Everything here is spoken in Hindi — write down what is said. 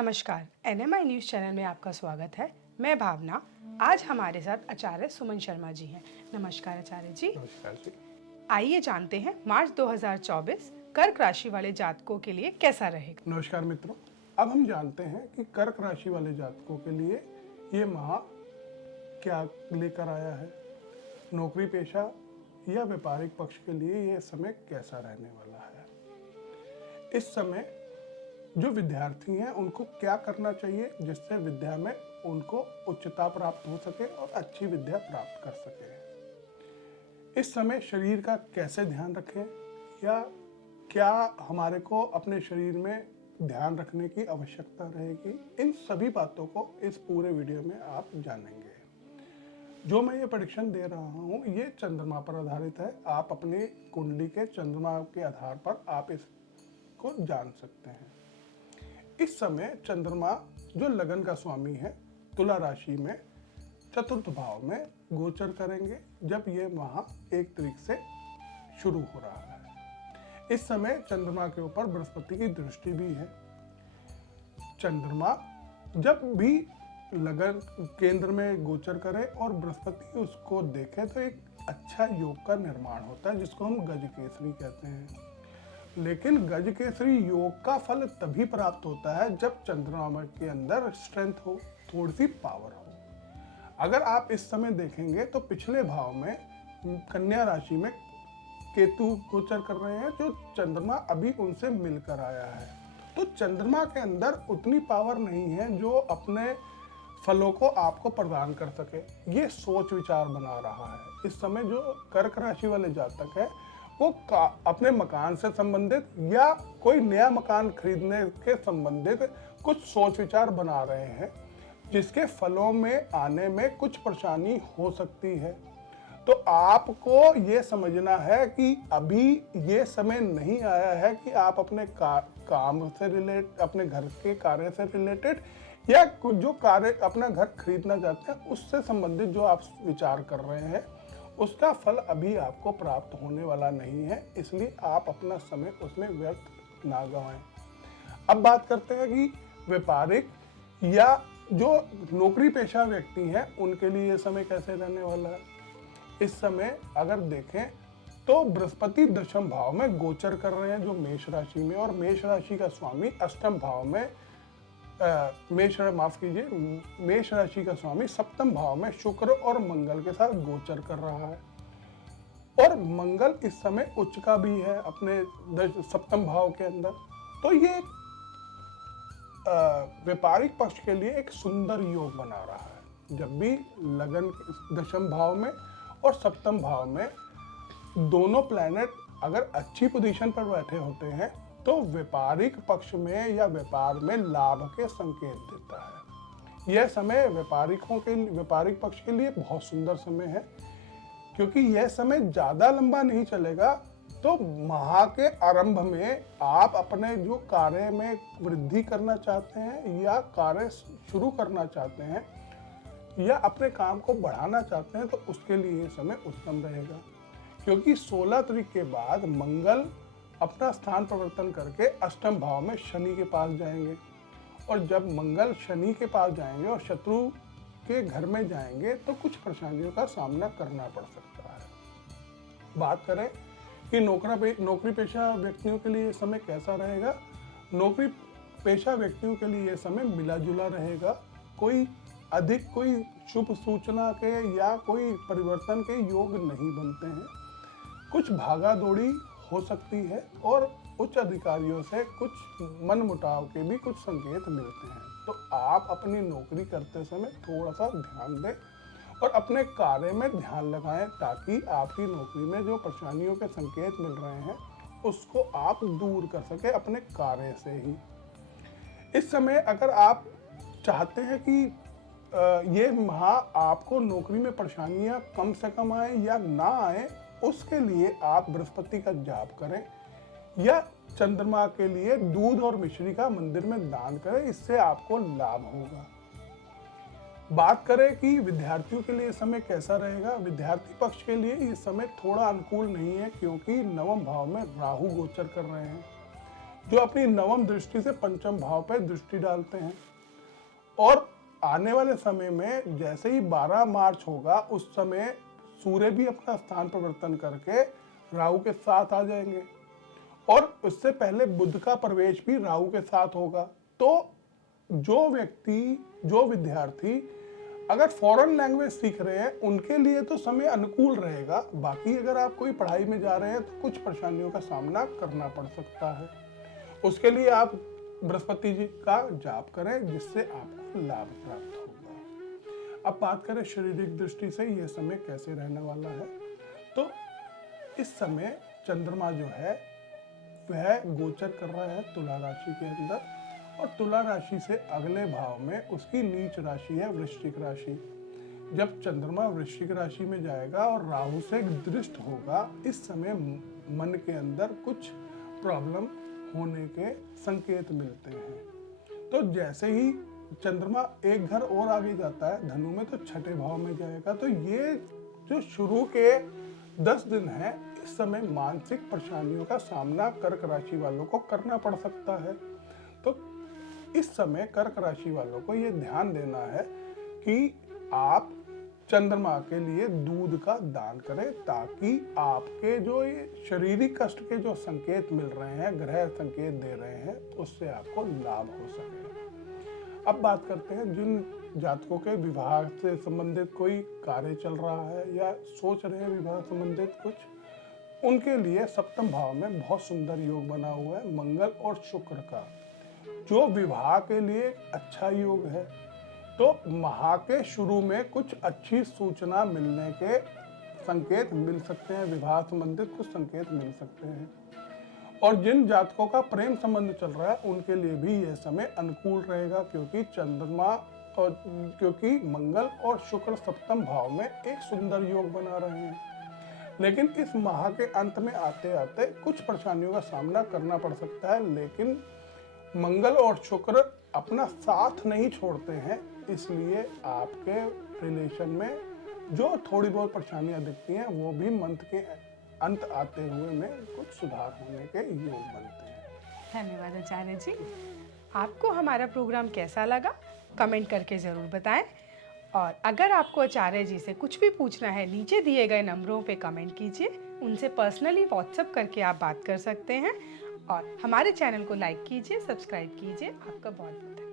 नमस्कार, एनएमआई न्यूज़ चैनल में आपका स्वागत है। मैं भावना। आज हमारे साथ आचार्य सुमन शर्मा जी हैं। नमस्कार आचार्य जी। नमस्कार जी। आइए जानते हैं मार्च 2024 कर्क राशि वाले जातकों के लिए कैसा रहेगा। नमस्कार मित्रों, अब हम जानते हैं कि कर्क राशि वाले जातकों के लिए ये माह क्या लेकर आया है। नौकरी पेशा या व्यापारिक पक्ष के लिए ये समय कैसा रहने वाला है। इस समय जो विद्यार्थी हैं उनको क्या करना चाहिए जिससे विद्या में उनको उच्चता प्राप्त हो सके और अच्छी विद्या प्राप्त कर सके। इस समय शरीर का कैसे ध्यान रखें या क्या हमारे को अपने शरीर में ध्यान रखने की आवश्यकता रहेगी, इन सभी बातों को इस पूरे वीडियो में आप जानेंगे। जो मैं ये प्रेडिक्शन दे रहा हूँ ये चंद्रमा पर आधारित है। आप अपनी कुंडली के चंद्रमा के आधार पर आप इसको जान सकते हैं। इस समय चंद्रमा जो लगन का स्वामी है तुला राशि में चतुर्थ भाव में गोचर करेंगे जब ये माह 1 तारीख से शुरू हो रहा है। इस समय चंद्रमा के ऊपर बृहस्पति की दृष्टि भी है। चंद्रमा जब भी लगन केंद्र में गोचर करे और बृहस्पति उसको देखे तो एक अच्छा योग का निर्माण होता है जिसको हम गजकेसरी कहते हैं। लेकिन गजकेसरी योग का फल तभी प्राप्त होता है जब चंद्रमा के अंदर स्ट्रेंथ हो, थोड़ी सी पावर हो। अगर आप इस समय देखेंगे तो पिछले भाव में कन्या राशि में केतु गोचर कर रहे हैं जो चंद्रमा अभी उनसे मिलकर आया है। तो चंद्रमा के अंदर उतनी पावर नहीं है जो अपने फलों को आपको प्रदान कर सके। ये सोच विचार बना रहा है। इस समय जो कर्क राशि वाले जातक है वो अपने मकान से संबंधित या कोई नया मकान खरीदने के संबंधित कुछ सोच विचार बना रहे हैं जिसके फलों में आने में कुछ परेशानी हो सकती है। तो आपको ये समझना है कि अभी ये समय नहीं आया है कि आप अपने काम से अपने घर के कार्य से रिलेटेड या जो कार्य अपना घर खरीदना चाहते हैं उससे संबंधित जो आप विचार कर रहे हैं उसका फल अभी आपको प्राप्त होने वाला नहीं है, इसलिए आप अपना समय उसमें व्यर्थ ना गवाएं। अब बात करते हैं कि व्यापारिक या जो नौकरी पेशा व्यक्ति हैं उनके लिए ये समय कैसे रहने वाला है। इस समय अगर देखें तो बृहस्पति दशम भाव में गोचर कर रहे हैं जो मेष राशि में, और मेष राशि का स्वामी अष्टम भाव में मेष राशि का स्वामी सप्तम भाव में शुक्र और मंगल के साथ गोचर कर रहा है। और मंगल इस समय उच्च का भी है अपने सप्तम भाव के अंदर। तो ये व्यापारिक पक्ष के लिए एक सुंदर योग बना रहा है। जब भी लगन दशम भाव में और सप्तम भाव में दोनों प्लैनेट अगर अच्छी पोजीशन पर बैठे होते हैं तो व्यापारिक पक्ष में या व्यापार में लाभ के संकेत देता है। यह समय व्यापारिक पक्ष के लिए बहुत सुंदर समय है क्योंकि यह समय ज़्यादा लंबा नहीं चलेगा। तो माह के आरंभ में आप अपने जो कार्य में वृद्धि करना चाहते हैं या कार्य शुरू करना चाहते हैं या अपने काम को बढ़ाना चाहते हैं तो उसके लिए यह समय उत्तम रहेगा क्योंकि 16 तारीख के बाद मंगल अपना स्थान परिवर्तन करके अष्टम भाव में शनि के पास जाएंगे। और जब मंगल शनि के पास जाएंगे और शत्रु के घर में जाएंगे तो कुछ परेशानियों का सामना करना पड़ सकता है। बात करें कि नौकरी पेशा व्यक्तियों के लिए समय कैसा रहेगा। नौकरी पेशा व्यक्तियों के लिए यह समय मिला जुला रहेगा। कोई शुभ सूचना के या कोई परिवर्तन के योग नहीं बनते हैं। कुछ भागा दौड़ी हो सकती है और उच्च अधिकारियों से कुछ मनमुटाव के भी कुछ संकेत मिलते हैं। तो आप अपनी नौकरी करते समय थोड़ा सा ध्यान दें और अपने कार्य में ध्यान लगाएं ताकि आपकी नौकरी में जो परेशानियों के संकेत मिल रहे हैं उसको आप दूर कर सके अपने कार्य से ही। इस समय अगर आप चाहते हैं कि ये माह आपको नौकरी में परेशानियां कम से कम आए या ना आए, उसके लिए आप बृहस्पति का जाप करें या चंद्रमा के लिए दूध और मिश्री का मंदिर में दान करें, इससे आपको लाभ होगा। बात करें कि विद्यार्थियों के लिए समय कैसा रहेगा। विद्यार्थी पक्ष के लिए इस समय थोड़ा अनुकूल नहीं है क्योंकि नवम भाव में राहु गोचर कर रहे हैं। जो अपनी नवम दृष्टि से पंचम भाव पर दृष्टि डालते हैं। और आने वाले समय में जैसे ही 12 मार्च होगा उस समय सूर्य भी अपना स्थान परिवर्तन करके राहु के साथ आ जाएंगे और उससे पहले बुध का प्रवेश भी राहु के साथ होगा। तो जो व्यक्ति, जो विद्यार्थी अगर फॉरेन लैंग्वेज सीख रहे हैं उनके लिए तो समय अनुकूल रहेगा। बाकी अगर आप कोई पढ़ाई में जा रहे हैं तो कुछ परेशानियों का सामना करना पड़ सकता है। उसके लिए आप बृहस्पति जी का जाप करें जिससे आपको लाभ प्राप्त होगा। अब बात करें शारीरिक दृष्टि से यह समय कैसे रहने वाला है, तो इस समय चंद्रमा जो है वह गोचर कर रहा है तुला राशि के अंदर और तुला राशि से अगले भाव में उसकी नीच राशि है वृश्चिक राशि। जब चंद्रमा वृश्चिक राशि में जाएगा और राहु से दृष्ट होगा, इस समय मन के अंदर कुछ प्रॉब्लम होने के संकेत मिलते हैं। तो जैसे ही चंद्रमा एक घर और आगे जाता है धनु में, तो छठे भाव में जाएगा। तो ये जो शुरू के 10 दिन है, इस समय मानसिक परेशानियों का सामना कर्क राशि वालों को करना पड़ सकता है। तो इस समय कर्क राशि वालों को ये ध्यान देना है कि आप चंद्रमा के लिए दूध का दान करें ताकि आपके जो ये शारीरिक कष्ट के जो संकेत मिल रहे हैं, ग्रह संकेत दे रहे हैं, उससे आपको लाभ हो सके। अब बात करते हैं जिन जातकों के विवाह से संबंधित कोई कार्य चल रहा है या सोच रहे हैं विवाह संबंधित कुछ, उनके लिए सप्तम भाव में बहुत सुंदर योग बना हुआ है मंगल और शुक्र का, जो विवाह के लिए अच्छा योग है। तो माह के शुरू में कुछ अच्छी सूचना मिलने के संकेत मिल सकते हैं, विवाह संबंधित कुछ संकेत मिल सकते हैं। और जिन जातकों का प्रेम संबंध चल रहा है उनके लिए भी यह समय अनुकूल रहेगा क्योंकि चंद्रमा और क्योंकि मंगल और शुक्र सप्तम भाव में एक सुंदर योग बना रहे हैं। लेकिन इस माह के अंत में आते आते कुछ परेशानियों का सामना करना पड़ सकता है, लेकिन मंगल और शुक्र अपना साथ नहीं छोड़ते हैं, इसलिए आपके रिलेशन में जो थोड़ी बहुत परेशानियां दिखती हैं वो भी मंथ के अंत आते हुए में कुछ सुधार होने के योग बनते हैं। धन्यवाद आचार्य जी। आपको हमारा प्रोग्राम कैसा लगा कमेंट करके ज़रूर बताएं और अगर आपको आचार्य जी से कुछ भी पूछना है नीचे दिए गए नंबरों पे कमेंट कीजिए, उनसे पर्सनली व्हाट्सएप करके आप बात कर सकते हैं और हमारे चैनल को लाइक कीजिए, सब्सक्राइब कीजिए। आपका बहुत बहुत धन्यवाद।